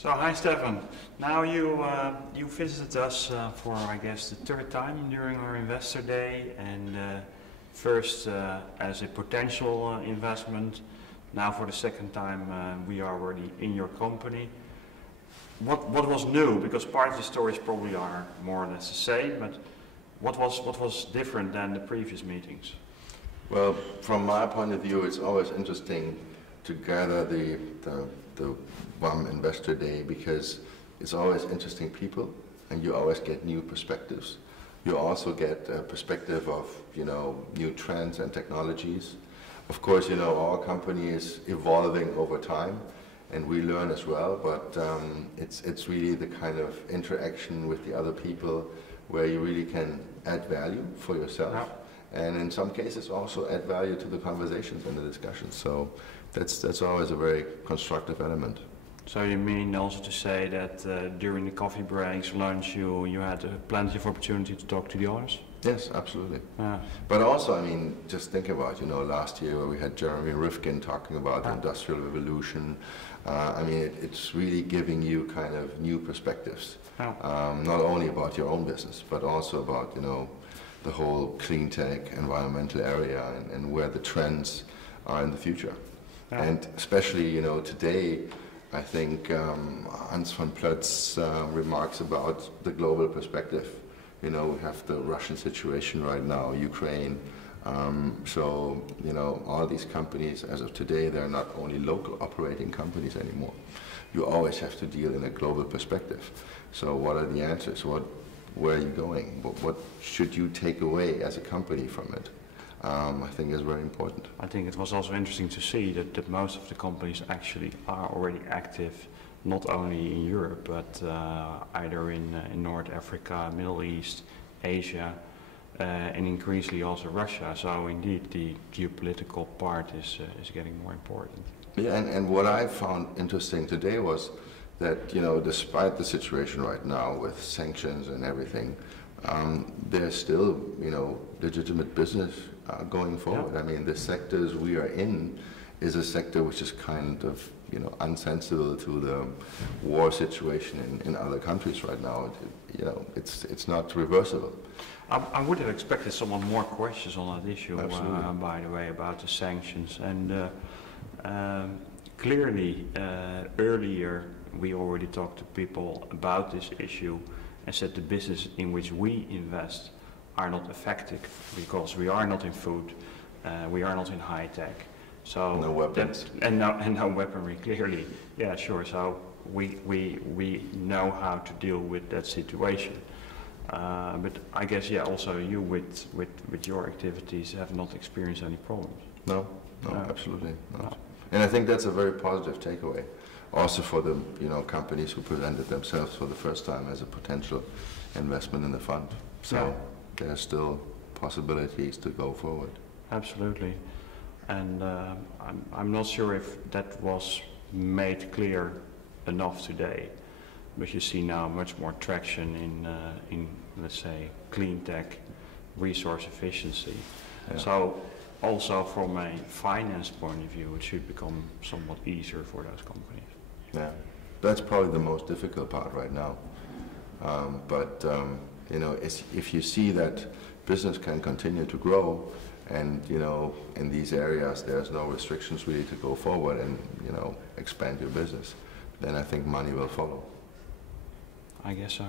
So hi Stephan. Now you visited us for I guess the third time during our investor day, and first as a potential investment. Now for the second time we are already in your company. What was new? Because part of the stories probably are more or less the same, but what was different than the previous meetings? Well, from my point of view, it's always interesting to gather the WAM Investor Day, because it's always interesting people and you always get new perspectives. You also get a perspective of, new trends and technologies. Of course, our company is evolving over time and we learn as well, but it's really the kind of interaction with the other people where you really can add value for yourself. Yeah. And in some cases also add value to the conversations and the discussions. So that's always a very constructive element. So you mean also to say that during the coffee breaks, lunch, you had plenty of opportunity to talk to the others? Yes, absolutely. Yeah. But also, just think about, last year where we had Jeremy Rifkin talking about the Industrial Revolution. It's really giving you kind of new perspectives. Yeah. Not only about your own business, but also about, the whole clean tech environmental area and where the trends are in the future. Yeah. And especially, today, I think Hans von Plötz's remarks about the global perspective. We have the Russian situation right now, Ukraine. All these companies, as of today, they're not only local operating companies anymore. You always have to deal in a global perspective. So what are the answers? Where are you going? What should you take away as a company from it? I think is very important. I think it was also interesting to see that most of the companies actually are already active, not only in Europe, but either in North Africa, Middle East, Asia, and increasingly also Russia. So indeed, the geopolitical part is getting more important. Yeah, and what I found interesting today was that, despite the situation right now with sanctions and everything, there's still, legitimate business going forward. Yeah. The sectors we are in is a sector which is kind of, unsensible to the war situation in other countries right now. It's not reversible. I would have expected somewhat more questions on that issue, by the way, about the sanctions. And clearly, earlier we already talked to people about this issue and said the business in which we invest are not affected because we are not in food, we are not in high tech. So no weapons. And no weaponry, clearly. Yeah, sure. So we know how to deal with that situation. But I guess, also you with your activities have not experienced any problems. No, absolutely not. And I think that's a very positive takeaway. Also for the companies who presented themselves for the first time as a potential investment in the fund. So there are still possibilities to go forward. Absolutely. And I'm not sure if that was made clear enough today, but you see now much more traction in let's say, clean tech, resource efficiency. Yeah. So also from a finance point of view, it should become somewhat easier for those companies. Yeah, that's probably the most difficult part right now. If you see that business can continue to grow, and in these areas there's no restrictions really to go forward and expand your business, then I think money will follow. I guess so.